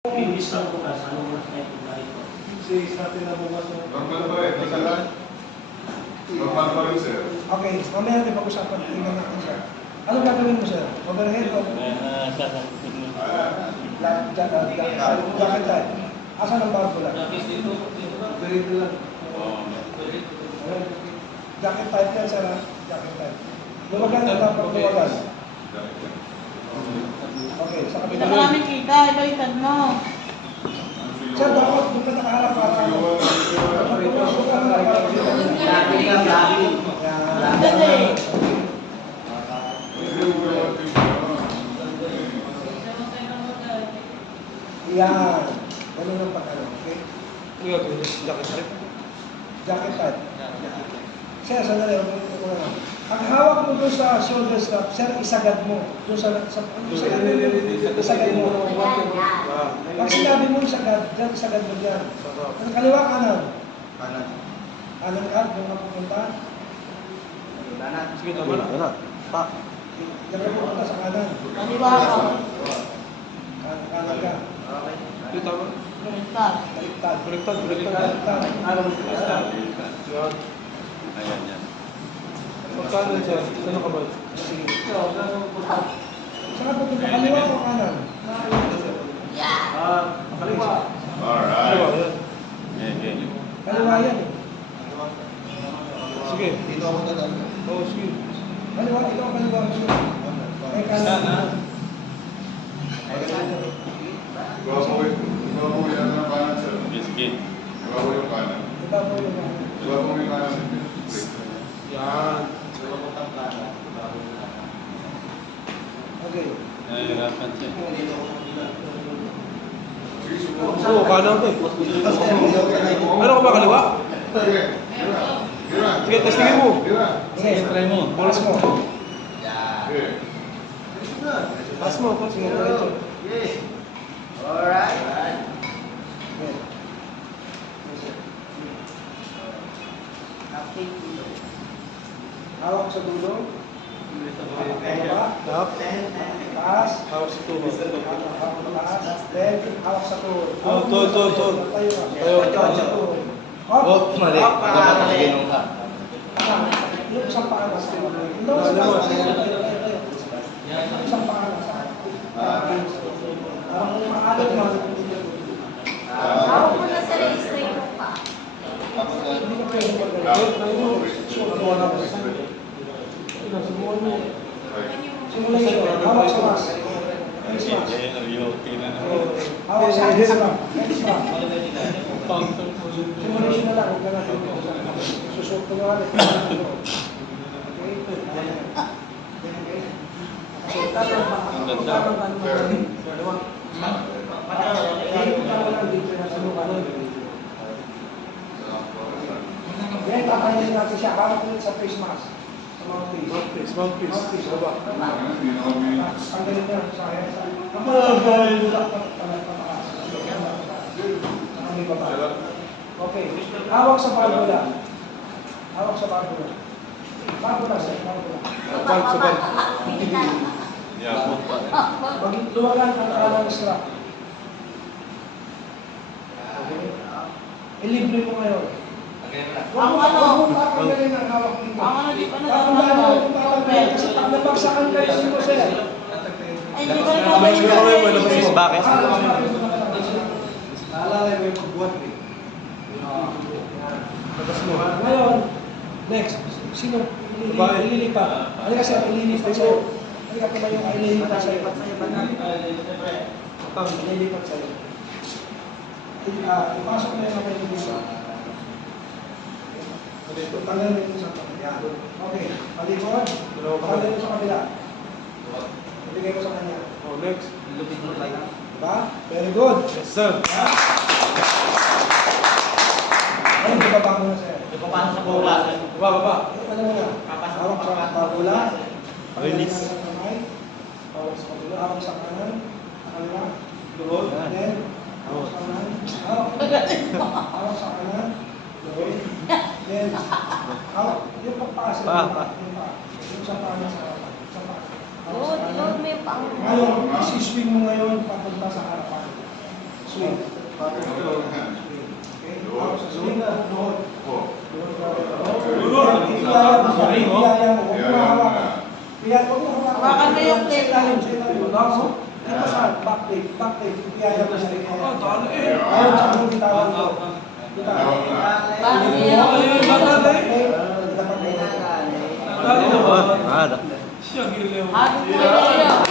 Imbis na bukas, anong oras na ipunta ito? Sige, natin na bukas na. Normal pa rin, masalan. Normal pa rin, sir. Okay, mamaya natin pag-usapan. Tingnan natin siya. Anong gagawin mo, sir? Overhead o? Jacket type. Asan ang barbula? Overhead lang. Jacket type yan, sir. Jacket type. Luwagan na dapat luwagan. Okay, sa Hindi kabila. ka namin kita, ibalitan mo. Sir, dapat doon ka nakaharap para Dali. Yan. Ganun ang pag-ano, okay? Jacket type. Sir, sandali. Ang hawak mo doon sa shoulder strap, sir, isagad mo. Doon isagad mo. Pag sinabi mo isagad, dyan isagad mo dyan. Ang kaliwa kanan. Kanan ka, doon ka pupunta. Sige, tama na. Pa. Diyan ka pupunta sa kanan. Kaliwa ka. Kanan ka. Sige, tama. Baliktad. Baliktad. Baliktad. Baliktad. Yan. Ayan, yan. Magkano siya? Saan ka ba? Sige. Saan ka pupunta? Kaliwa o kanan? Kaliwa. Alright. Yan, yan. Kaliwa yan. Sige. Dito ako dadaan. Oo, sige. Kaliwa, ikaw kaliwa mo. Ay, kanan. Iba po yan ng kanan, sir. Iba po yung kanan. Ikaw po yung kanan. Iba po yung kanan. Yan. Okay. Nahihirapan siya. Oo, kanan ko eh. Ano ka ba, kaliwa? Sige. Hira. Sige, testingin mo. Hira. Sige, try mo. Bolas mo. Sige. Pas mo, pas mo. Hawak sa dulo. Baba. Tap. Taas. Hawak sa tubo. Hawak sa taas. Then, hawak sa tuhod. Tuhod. Tayo ka. Tayo. Hawak sa tuhod. Hop. Oh, mali. Dapat nakaginong ka. Yung isang paa na sa iyo. Yung isang paa na sa iyo. Yung isang paa na sa iyo. Parang kung maalat mo. Hawak mo na sa straight mo pa. Hindi ka pwede mag-galit. Simulan mo. Simulan mo. Hawak sa mas. Face mask. Hawak sa face mask. Face mask. Simulation na lang. Huwag ka natin. Susot ko na ulit. Ang ganda. Yan, kakainin natin siya. Hawak ulit sa face mask. Sa mouthpiece. Mouthpiece. Baba. Ang galing na sa akin. Ang mga okay. Hawak sa barbula. Hawak sa barbula. Barbula, sir. Barbula. Luwagan ang kanang strap. Okay. Ilibre mo ngayon. Ang ano? Tatanggalin ang hawak dito. Ang ano, di pa Tatanggalin kasi pag nabagsakan kayo mo, sir. Ay, di ba nabaliktad? Bakit? Naalala mo yung pagbuhat eh. Ngayon, next, sino ililipat? Ano kasi ang ililipat sa'yo? Ano ka ba yung ililipat sa'yo? Ililipat sa'yo. Ipasok na yung mga ililipat. Tanggalin mo sa kabila. Okay, palikod. Tanggalin mo sa kabila. Ibigay ko sa kanya. Oh, next. Diba? Very good. Yes, sir. Ayun, ibaba mo na sir. Baba. Ano mo na? Hawak sa pabula. Release. Hawak sa pabula. Hawak sa kanan. Sa kaliwa. Tuhod. Then, hawak sa kanan. Hawak sa kanan. Tuhod. Then, hawak. Yung pagpasa. Yung sa paa na sa harapan. Sa paa. Hawak sa kanan. Load mo yung pang... Ngayon, isi-swing mo ngayon papunta sa harapan. Swing. Okay. Swing na. Doon. Iyaya mo. Huwag mo hawakan. Iyaya mo. Hawakan mo yung plate. Sa ilalim. Dito sa back leg. Iyaya mo sa leg. Ah, talo eh. Ayun, sa mga bitawan ko. Bitawan. Bakit niya? Talo na ba? Ada. Siya, giliw. Hagod mo yun.